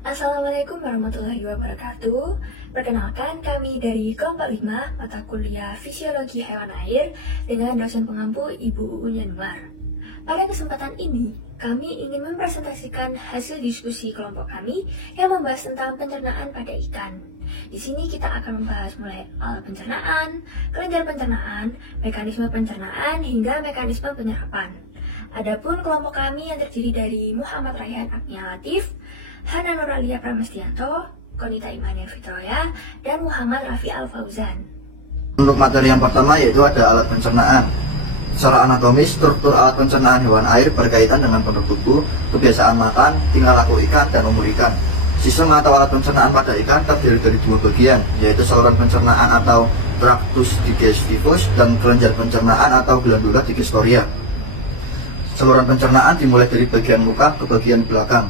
Assalamualaikum warahmatullahi wabarakatuh. Perkenalkan, kami dari kelompok 5 mata kuliah Fisiologi Hewan Air dengan dosen pengampu Ibu Uun Yanuar. Pada kesempatan ini, kami ingin mempresentasikan hasil diskusi kelompok kami yang membahas tentang pencernaan pada ikan. Di sini kita akan membahas mulai alat pencernaan, kelenjar pencernaan, mekanisme pencernaan, hingga mekanisme penyerapan. Adapun kelompok kami yang terdiri dari Muhammad Rayhan Agnia Latif, Hana Nuralia Pramestianto, Konita Imania Fitroya, dan Muhammad Rafi Al-Fauzan. Untuk materi yang pertama yaitu ada alat pencernaan. Secara anatomis, struktur alat pencernaan hewan air berkaitan dengan bentuk tubuh, kebiasaan makan, tingkah laku ikan, dan umur ikan. Sistem atau alat pencernaan pada ikan terdiri dari dua bagian, yaitu saluran pencernaan atau Tractus digestivus dan kelenjar pencernaan atau glandula digestoria. Saluran pencernaan dimulai dari bagian muka ke bagian belakang.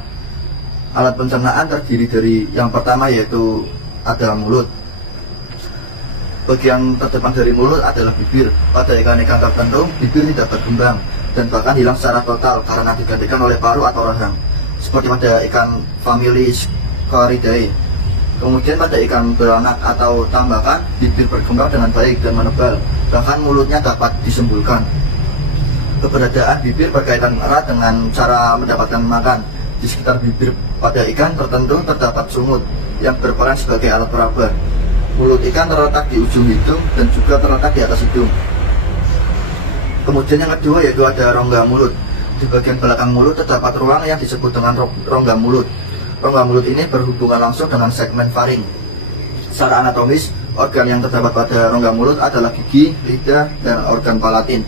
Alat pencernaan terdiri dari yang pertama yaitu ada mulut. Bagian terdepan dari mulut adalah bibir. Pada ikan-ikan tertentu, bibir tidak berkembang dan bahkan hilang secara total karena digantikan oleh paru atau rahang, seperti pada ikan famili Scaridae. Kemudian pada ikan beranak atau tambakan, bibir berkembang dengan baik dan menebal, bahkan mulutnya dapat disembulkan. Keberadaan bibir berkaitan erat dengan cara mendapatkan makan. Di sekitar bibir pada ikan tertentu terdapat sungut yang berperan sebagai alat peraba. Mulut ikan terletak di ujung hidung dan juga terletak di atas hidung. Kemudian yang kedua yaitu ada rongga mulut. Di bagian belakang mulut terdapat ruang yang disebut dengan rongga mulut. Rongga mulut ini berhubungan langsung dengan segmen faring. Secara anatomis, organ yang terdapat pada rongga mulut adalah gigi, lidah, dan organ palatin.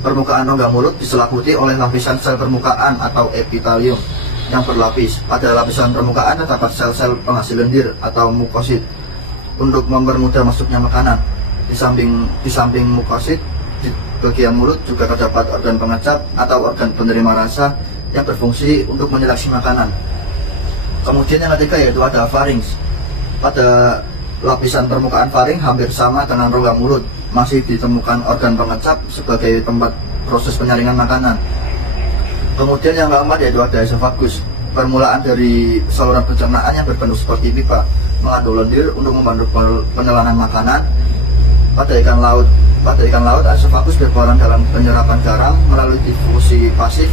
Permukaan rongga mulut diselimuti oleh lapisan sel permukaan atau epitelium yang berlapis. Pada lapisan permukaan terdapat sel-sel penghasil lendir atau mukosit untuk mempermudah masuknya makanan. Di samping mukosit, di bagian mulut juga terdapat organ pengecap atau organ penerima rasa yang berfungsi untuk menyeleksi makanan. Kemudian yang ketiga yaitu ada farinx. Pada lapisan permukaan faring hampir sama dengan rongga mulut, masih ditemukan organ pengecap sebagai tempat proses penyaringan makanan. Kemudian yang keempat yaitu ada esofagus. Permulaan dari saluran pencernaan yang berbentuk seperti pipa, mengandung lendir untuk membantu penyerapan makanan. Pada ikan laut, esofagus berperan dalam penyerapan garam melalui difusi pasif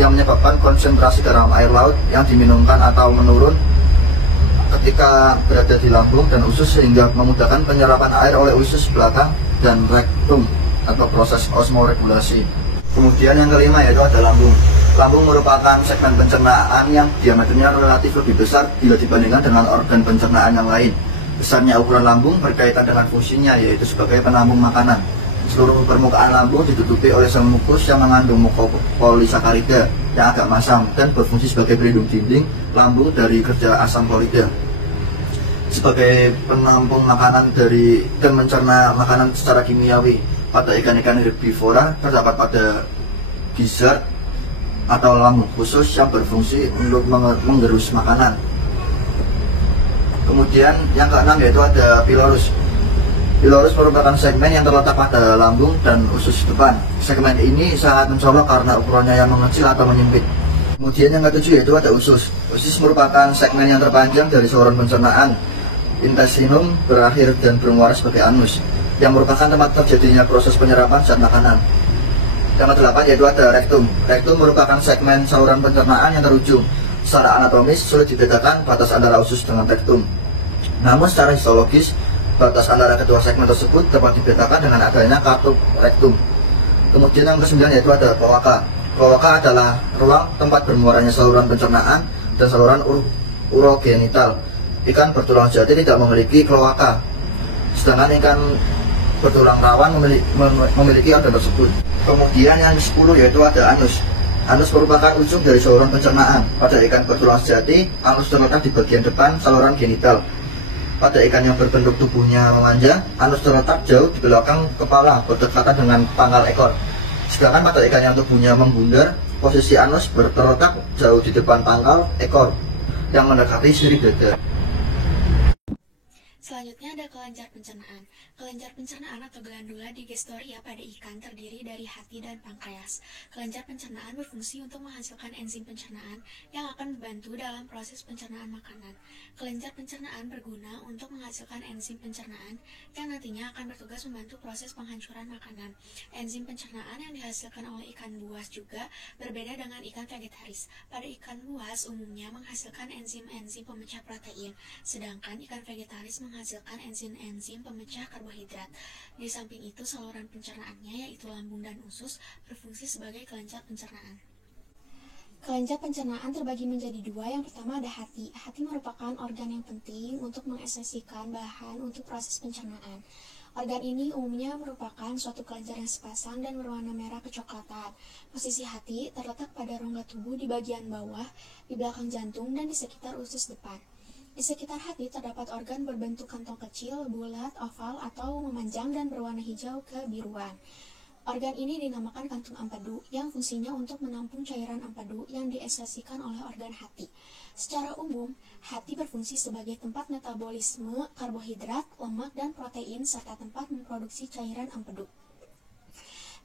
yang menyebabkan konsentrasi garam air laut yang diminumkan atau menurun ketika berada di lambung dan usus, sehingga memudahkan penyerapan air oleh usus belakang dan rektum atau proses osmoregulasi. Kemudian yang kelima yaitu ada lambung. Lambung merupakan segmen pencernaan yang diameternya relatif lebih besar bila dibandingkan dengan organ pencernaan yang lain. Besarnya ukuran lambung berkaitan dengan fungsinya, yaitu sebagai penampung makanan. Seluruh permukaan lambung ditutupi oleh sel mukus yang mengandung mukopolisakarida yang agak masam dan berfungsi sebagai pelindung dinding lambung dari kerja asam klorida. Sebagai penampung makanan dan mencerna makanan secara kimiawi, pada ikan-ikan herbivora terdapat pada gizzard atau lambung khusus yang berfungsi untuk menggerus makanan. Kemudian yang keenam yaitu ada pilorus. Pilorus merupakan segmen yang terletak pada lambung dan usus depan. Segmen ini sangat mencolok karena ukurannya yang mengecil atau menyempit. Kemudian yang ketujuh yaitu ada usus. Usus merupakan segmen yang terpanjang dari saluran pencernaan. Intestinum berakhir dan bermuara sebagai anus, yang merupakan tempat terjadinya proses penyerapan zat makanan. Yang kedelapan yaitu ada rektum. Rektum merupakan segmen saluran pencernaan yang terujung. Secara anatomis sulit dibedakan batas antara usus dengan rektum. Namun secara histologis, batas antara kedua segmen tersebut dapat dibedakan dengan adanya katup rektum. Kemudian yang kesembilan yaitu ada kloaka. Kloaka adalah ruang tempat bermuaranya saluran pencernaan dan saluran urogenital. Ikan bertulang jati tidak memiliki kloaka, sedangkan ikan bertulang rawan memiliki organ tersebut. Kemudian yang ke-10 yaitu ada anus. Anus merupakan ujung dari saluran pencernaan. Pada ikan bertulang sejati, anus terletak di bagian depan saluran genital. Pada ikan yang berbentuk tubuhnya memanjang, anus terletak jauh di belakang kepala berdekatan dengan pangkal ekor. Sedangkan pada ikan yang tubuhnya membundar, posisi anus terletak jauh di depan pangkal ekor yang mendekati sirip dada. Selanjutnya ada kelenjar pencernaan. Kelenjar pencernaan atau glandula digestoria pada ikan terdiri dari hati dan pankreas. Kelenjar pencernaan berfungsi untuk menghasilkan enzim pencernaan yang akan membantu dalam proses pencernaan makanan. Kelenjar pencernaan berguna untuk menghasilkan enzim pencernaan yang nantinya akan bertugas membantu proses penghancuran makanan. Enzim pencernaan yang dihasilkan oleh ikan buas juga berbeda dengan ikan vegetaris. Pada ikan buas umumnya menghasilkan enzim-enzim pemecah protein, sedangkan ikan vegetaris menghasilkan enzim-enzim pemecah karbohidrat. Di samping itu, saluran pencernaannya yaitu lambung dan usus berfungsi sebagai kelenjar pencernaan. Kelenjar pencernaan terbagi menjadi dua. Yang pertama ada hati. Hati merupakan organ yang penting untuk mengekspresikan bahan untuk proses pencernaan. Organ ini umumnya merupakan suatu kelenjar yang sepasang dan berwarna merah kecoklatan. Posisi hati terletak pada rongga tubuh di bagian bawah, di belakang jantung, dan di sekitar usus depan. Di sekitar hati terdapat organ berbentuk kantong kecil, bulat, oval, atau memanjang dan berwarna hijau kebiruan. Organ ini dinamakan kantung empedu, yang fungsinya untuk menampung cairan empedu yang diekskresikan oleh organ hati. Secara umum, hati berfungsi sebagai tempat metabolisme karbohidrat, lemak, dan protein, serta tempat memproduksi cairan empedu.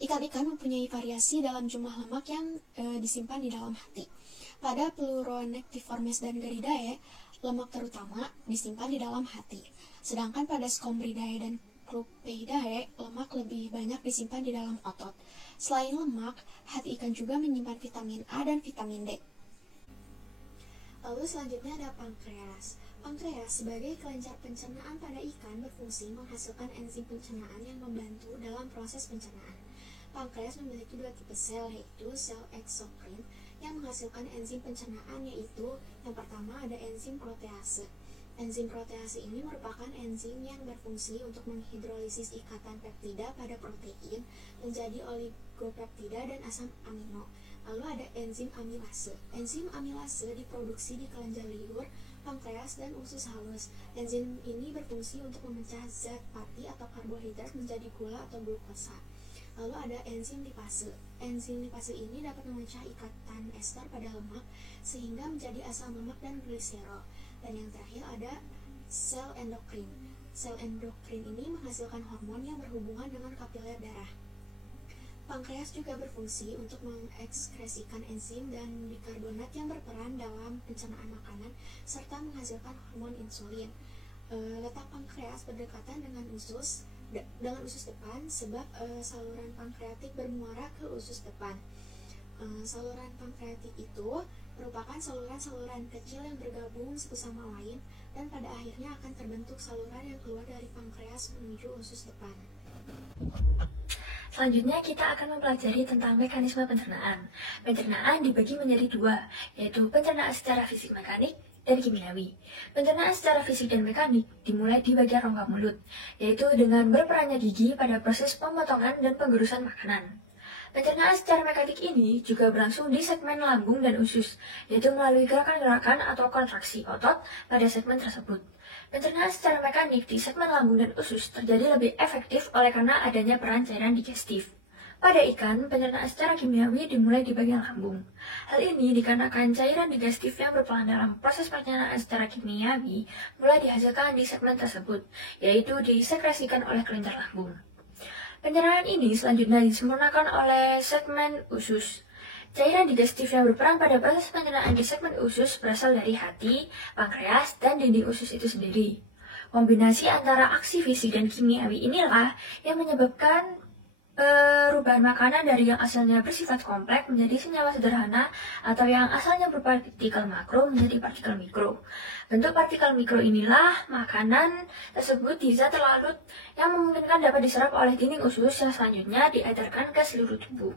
Ikan-ikan mempunyai variasi dalam jumlah lemak yang disimpan di dalam hati. Pada Pleuronectiformes dan Geridae, lemak terutama disimpan di dalam hati. Sedangkan pada Scombridae dan Clupeidae, lemak lebih banyak disimpan di dalam otot. Selain lemak, hati ikan juga menyimpan vitamin A dan vitamin D. Lalu selanjutnya ada pankreas. Pankreas sebagai kelenjar pencernaan pada ikan berfungsi menghasilkan enzim pencernaan yang membantu dalam proses pencernaan. Pankreas memiliki dua tipe sel, yaitu sel eksokrin yang menghasilkan enzim pencernaan, yaitu yang pertama ada enzim protease. Enzim protease ini merupakan enzim yang berfungsi untuk menghidrolisis ikatan peptida pada protein menjadi oligopeptida dan asam amino. Lalu ada enzim amilase. Enzim amilase diproduksi di kelenjar liur, pankreas, dan usus halus. Enzim ini berfungsi untuk memecah zat pati atau karbohidrat menjadi gula atau glukosa. Lalu ada enzim lipase. Enzim lipase ini dapat memecah ikatan ester pada lemak sehingga menjadi asam lemak dan gliserol. Dan yang terakhir ada sel endokrin. Sel endokrin ini menghasilkan hormon yang berhubungan dengan kapiler darah. Pankreas juga berfungsi untuk mengekskresikan enzim dan bikarbonat yang berperan dalam pencernaan makanan serta menghasilkan hormon insulin. Letak pankreas berdekatan dengan usus depan sebab saluran pankreatik bermuara ke usus depan. Saluran pankreatik itu merupakan saluran-saluran kecil yang bergabung satu sama lain dan pada akhirnya akan terbentuk saluran yang keluar dari pankreas menuju usus depan. Selanjutnya kita akan mempelajari tentang mekanisme pencernaan. Pencernaan dibagi menjadi dua, yaitu pencernaan secara fisik mekanik dan kimiawi. Pencernaan secara fisik dan mekanik dimulai di bagian rongga mulut, yaitu dengan berperannya gigi pada proses pemotongan dan penggerusan makanan. Pencernaan secara mekanik ini juga berlangsung di segmen lambung dan usus, yaitu melalui gerakan-gerakan atau kontraksi otot pada segmen tersebut. Pencernaan secara mekanik di segmen lambung dan usus terjadi lebih efektif oleh karena adanya peran cairan digestif. Pada ikan, pencernaan secara kimiawi dimulai di bagian lambung. Hal ini dikarenakan cairan digestif yang berperan dalam proses pencernaan secara kimiawi mulai dihasilkan di segmen tersebut, yaitu disekresikan oleh kelenjar lambung. Pencernaan ini selanjutnya disempurnakan oleh segmen usus. Cairan digestif yang berperan pada proses pencernaan di segmen usus berasal dari hati, pankreas, dan dinding usus itu sendiri. Kombinasi antara aksi fisik dan kimiawi inilah yang menyebabkan perubahan makanan dari yang asalnya bersifat kompleks menjadi senyawa sederhana atau yang asalnya berpartikel makro menjadi partikel mikro. Bentuk partikel mikro inilah makanan tersebut di zat terlarut yang memungkinkan dapat diserap oleh dinding usus yang selanjutnya diedarkan ke seluruh tubuh.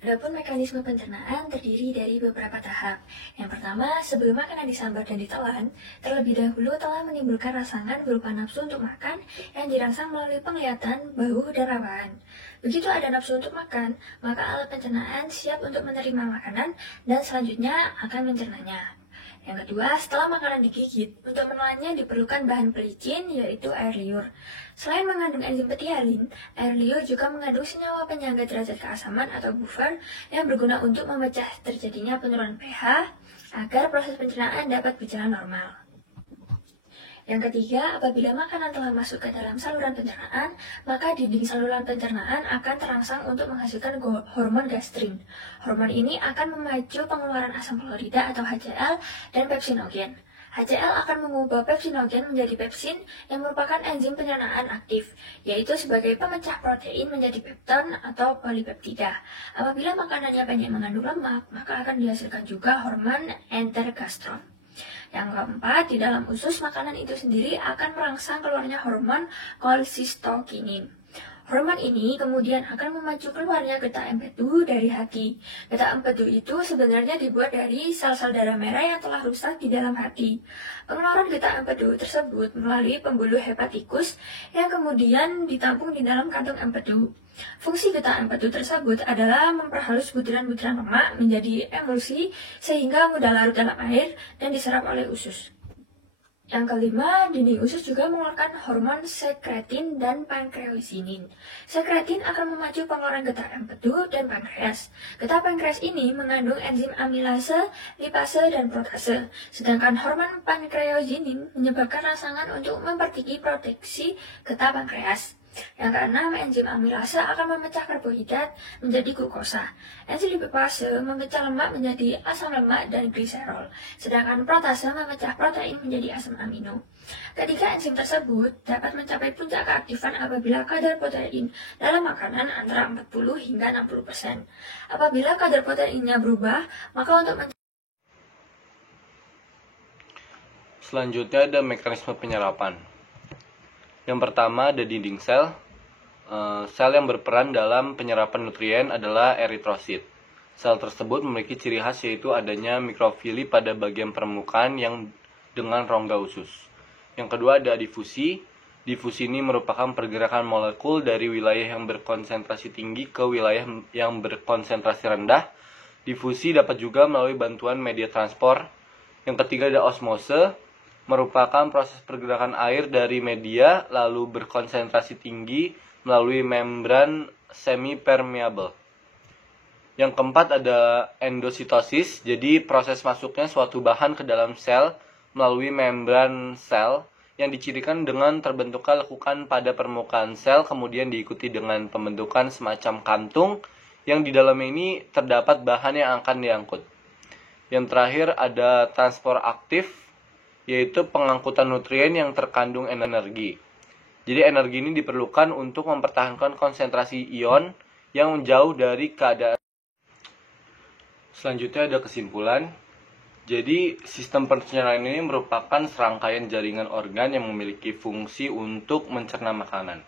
Adapun mekanisme pencernaan terdiri dari beberapa tahap. Yang pertama, sebelum makanan disambar dan ditelan, terlebih dahulu telah menimbulkan rangsangan berupa nafsu untuk makan yang dirangsang melalui penglihatan, bau, dan rawan. Begitu ada nafsu untuk makan, maka alat pencernaan siap untuk menerima makanan dan selanjutnya akan mencernanya. Yang kedua, setelah makanan digigit, untuk menelannya diperlukan bahan pelicin, yaitu air liur. Selain mengandung enzim petialin, air liur juga mengandung senyawa penyangga derajat keasaman atau buffer yang berguna untuk memecah terjadinya penurunan pH agar proses pencernaan dapat berjalan normal. Yang ketiga, apabila makanan telah masuk ke dalam saluran pencernaan, maka dinding saluran pencernaan akan terangsang untuk menghasilkan hormon gastrin. Hormon ini akan memacu pengeluaran asam klorida atau HCl dan pepsinogen. HCl akan mengubah pepsinogen menjadi pepsin yang merupakan enzim pencernaan aktif, yaitu sebagai pemecah protein menjadi pepton atau polipeptida. Apabila makanannya banyak mengandung lemak, maka akan dihasilkan juga hormon entergastron. Yang keempat, di dalam usus makanan itu sendiri akan merangsang keluarnya hormon kolsistokinin. Hormon ini kemudian akan memacu keluarnya getah empedu dari hati. Getah empedu itu sebenarnya dibuat dari sel-sel darah merah yang telah rusak di dalam hati. Pengeluaran getah empedu tersebut melalui pembuluh hepatikus yang kemudian ditampung di dalam kantung empedu. Fungsi getah empedu tersebut adalah memperhalus butiran-butiran lemak menjadi emulsi sehingga mudah larut dalam air dan diserap oleh usus. Yang kelima, dinding usus juga mengeluarkan hormon sekretin dan pankreasinin. Sekretin akan memacu pengeluaran getah empedu dan pankreas. Getah pankreas ini mengandung enzim amilase, lipase, dan protase. Sedangkan hormon pankreasinin menyebabkan rangsangan untuk mempertinggi proteksi getah pankreas. Yang keenam, enzim amilase akan memecah karbohidrat menjadi glukosa. Enzim lipase memecah lemak menjadi asam lemak dan gliserol, sedangkan protase memecah protein menjadi asam amino. Ketiga enzim tersebut dapat mencapai puncak keaktifan apabila kadar protein dalam makanan antara 40 hingga 60%. Apabila kadar proteinnya berubah, maka untuk selanjutnya ada mekanisme penyerapan. Yang pertama ada dinding sel. Sel yang berperan dalam penyerapan nutrien adalah eritrosit. Sel tersebut memiliki ciri khas yaitu adanya mikrofili pada bagian permukaan yang dengan rongga usus. Yang kedua ada difusi. Difusi ini merupakan pergerakan molekul dari wilayah yang berkonsentrasi tinggi ke wilayah yang berkonsentrasi rendah. Difusi dapat juga melalui bantuan media transport. Yang ketiga ada osmose. Merupakan proses pergerakan air dari media lalu berkonsentrasi tinggi melalui membran semi-permeable. Yang keempat ada endositosis, jadi proses masuknya suatu bahan ke dalam sel melalui membran sel yang dicirikan dengan terbentuknya lekukan pada permukaan sel kemudian diikuti dengan pembentukan semacam kantung yang di dalamnya ini terdapat bahan yang akan diangkut. Yang terakhir ada transport aktif, yaitu pengangkutan nutrien yang terkandung energi. Jadi energi ini diperlukan untuk mempertahankan konsentrasi ion yang jauh dari keadaan. Selanjutnya ada kesimpulan. Jadi sistem pencernaan ini merupakan serangkaian jaringan organ yang memiliki fungsi untuk mencerna makanan.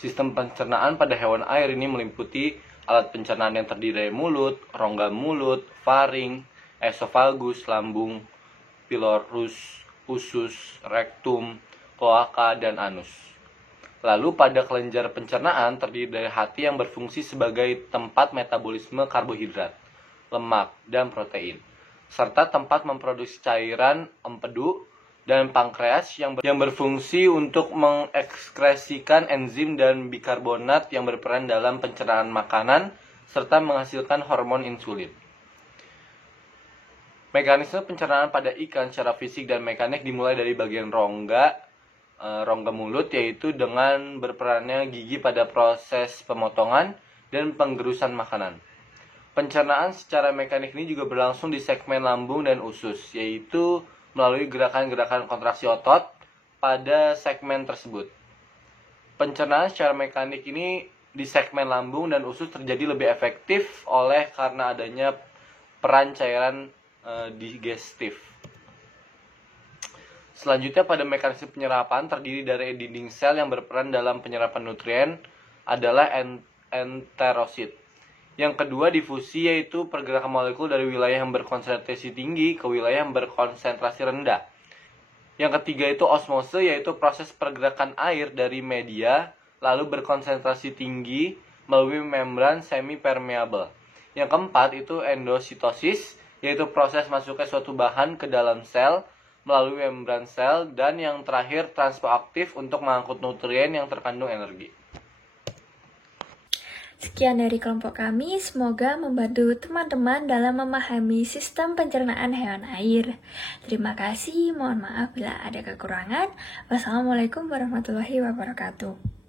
Sistem pencernaan pada hewan air ini meliputi alat pencernaan yang terdiri dari mulut, rongga mulut, faring, esofagus, lambung, pilorus, usus, rektum, kloaka, dan anus. Lalu pada kelenjar pencernaan terdiri dari hati yang berfungsi sebagai tempat metabolisme karbohidrat, lemak, dan protein, serta tempat memproduksi cairan empedu, dan pankreas yang berfungsi untuk mengekskresikan enzim dan bikarbonat yang berperan dalam pencernaan makanan, serta menghasilkan hormon insulin. Mekanisme pencernaan pada ikan secara fisik dan mekanik dimulai dari bagian rongga mulut, yaitu dengan berperannya gigi pada proses pemotongan dan penggerusan makanan. Pencernaan secara mekanik ini juga berlangsung di segmen lambung dan usus, yaitu melalui gerakan-gerakan kontraksi otot pada segmen tersebut. Pencernaan secara mekanik ini di segmen lambung dan usus terjadi lebih efektif karena adanya peran cairan digestif. Selanjutnya pada mekanisme penyerapan terdiri dari dinding sel yang berperan dalam penyerapan nutrien adalah enterosit. Yang kedua difusi, yaitu pergerakan molekul dari wilayah yang berkonsentrasi tinggi ke wilayah yang berkonsentrasi rendah. Yang ketiga itu osmose, yaitu proses pergerakan air dari media lalu berkonsentrasi tinggi melalui membran semi-permeable. Yang keempat itu endositosis, yaitu proses masuknya suatu bahan ke dalam sel melalui membran sel, dan yang terakhir transport aktif untuk mengangkut nutrien yang terkandung energi. Sekian dari kelompok kami, semoga membantu teman-teman dalam memahami sistem pencernaan hewan air. Terima kasih, mohon maaf bila ada kekurangan. Wassalamualaikum warahmatullahi wabarakatuh.